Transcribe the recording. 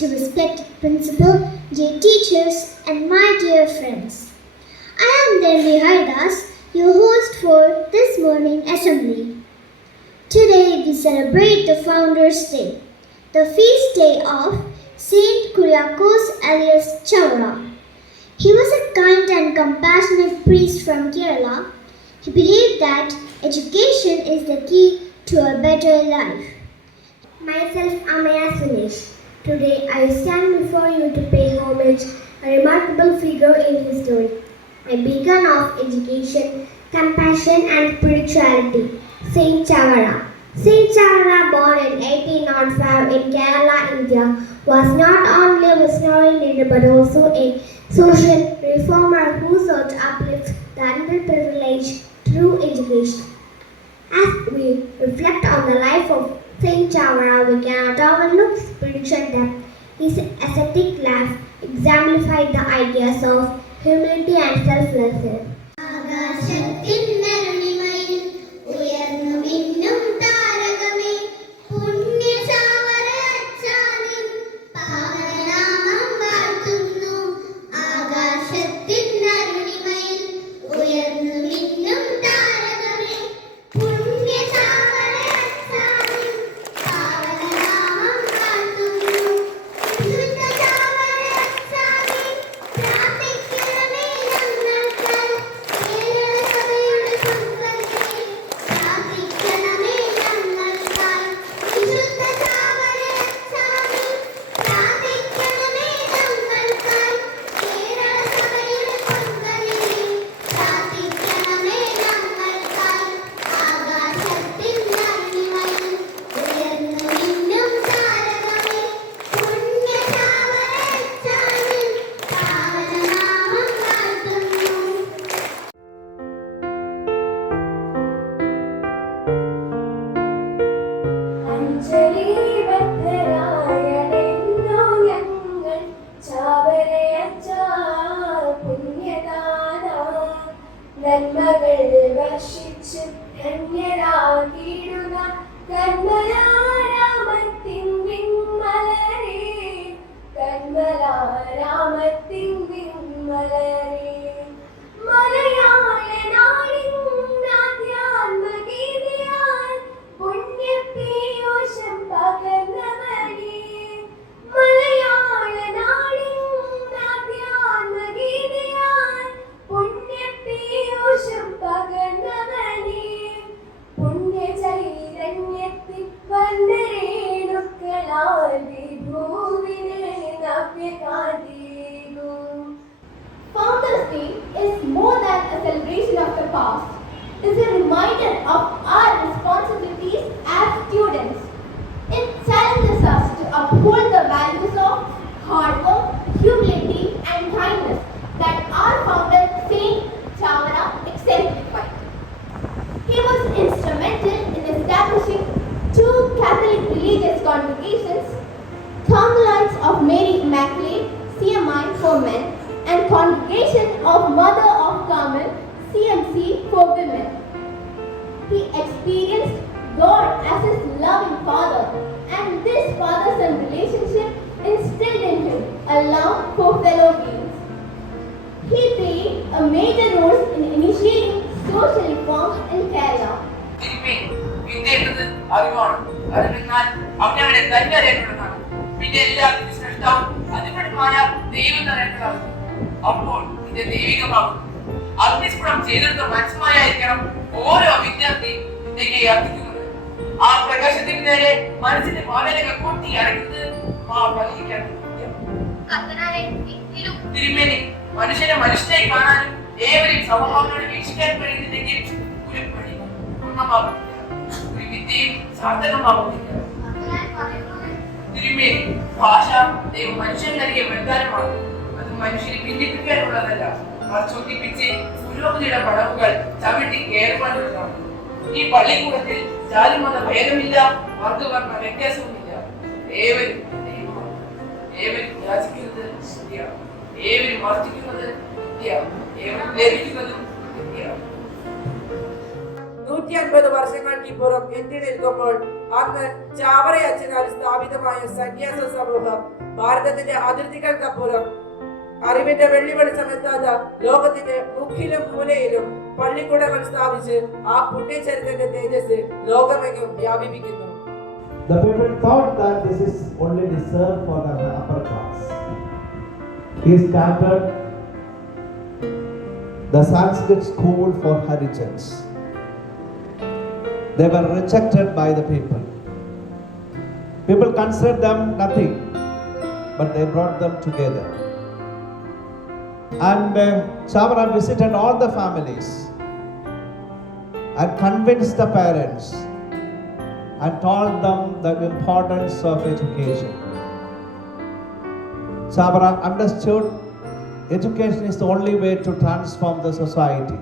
to respect principal, dear teachers, and my dear friends. I am Devi Haridas, your host for this morning assembly. Today we celebrate the Founders' Day, the feast day of Saint Kuriakose alias Chavara. He was a kind and compassionate priest from Kerala. He believed that education is the key to a better life. Myself, Amaya Sunesh. Today I stand before you to pay homage a remarkable figure in history, a beacon of education, compassion and spirituality, Saint Chavara. Saint Chavara, born in 1805 in Kerala, India, was not only a missionary leader but also a social reformer who sought to uplift the underprivileged through education. As we reflect on the life of Saint Chavara, we cannot overlook his spiritual depth. His ascetic life exemplified the ideas of humility and selflessness. Founders Day is more than a celebration of the past. It's a reminder of our responsibilities as students. It challenges us to uphold the values of hard work, humility, and kindness that our founder Saint Chavara exemplified. He was instrumental in establishing two Catholic religious congregations, Carmelites of Mary Immaculate, CMI for men, and Congregation of Mother of Carmel, CMC for women. He experienced God as his loving father, and this father-son relationship instilled in him a love for fellow beings. He played a major role in initiating social reforms in Kerala. വിദ്യയുള്ളത് അറിവാണ്. അറിവെന്നാൽ അവനവനെ തന്നെ അറിയപ്പെടുന്നതാണ്. പിന്നെ എല്ലാവർക്കും സൃഷ്ടാവും അതിപരമായ ദൈവം അറിയേണ്ടതാണ്. അപ്പോൾ ഇത് ദൈവികമാകും. അഗ്നിസ്ഫുടം ചെയ്തെടുത്ത മനസ്സുമായിരിക്കണം ഓരോ വിദ്യാർത്ഥി വിദ്യയെ അർപ്പിക്കുന്നത്. ആ പ്രകാശത്തിന് നേരെ മനസ്സിന്റെ ഭാവനകൾ കൂട്ടി അടയ്ക്കുന്നത് തിരുമേനി മനുഷ്യനെ മനുഷ്യനായി കാണാനും ഏവരെയും സമഭാവനയോടെ വീക്ഷിക്കാൻ കഴിയുന്നില്ലെങ്കിൽ ഒരു പണി പൂർണ്ണമാകും, ഒരു വിദ്യയും സാർത്ഥകമാകുന്നില്ല. തിരുമേനി ഭാഷ ദൈവം മനുഷ്യൻ നൽകിയ വരദാനമാണ്. അത് മനുഷ്യനെ ഭിന്നിപ്പിക്കാനുള്ളതല്ല, മറിച്ച് ഒന്നിപ്പിച്ച് പുരോഗതിയുടെ പടവുകൾ ചവിട്ടി കയറുവാനുള്ളതാണ്. ഈ പള്ളിക്കൂടത്തിൽ ജാതിമത ഭേദമില്ല, വർഗവർണ്ണ വ്യത്യാസവുമില്ല. ഏവരും ദൈവമാണ്. ഏവരും യാചിക്കുന്നത് വിദ്യയാണ്, ഏവരും വർദ്ധിക്കുന്നത് വിദ്യയാണ്, ഏവരും ലഭിക്കുന്നതും വിദ്യയാണ്. 150 വർഷങ്ങൾക്കിപ്പുറം എത്തി നിൽക്കുമ്പോൾ അന്ന് ചാവറ അച്ഛനാൽ സ്ഥാപിതമായ സന്യാസ സമൂഹം ഭാരതത്തിന്റെ അതിർത്തികൾക്കപ്പുറം അറിവിന്റെ വെള്ളി വെളിച്ചമെത്താത്ത ലോകത്തിന്റെ മുക്കിലും മൂലയിലും പള്ളിക്കൂടങ്ങൾ സ്ഥാപിച്ച് ആ പുണ്യചരിത്രത്തിന്റെ തേജസ് ലോകമെങ്ങും വ്യാപിപ്പിക്കുന്നു. The people thought that this is only reserved for the upper class. He started the Sanskrit school for Harijans. They were rejected by the people. People considered them nothing, but they brought them together. And Chavara visited all the families and convinced the parents and told them the importance of education. Chavara understood education is the only way to transform the society.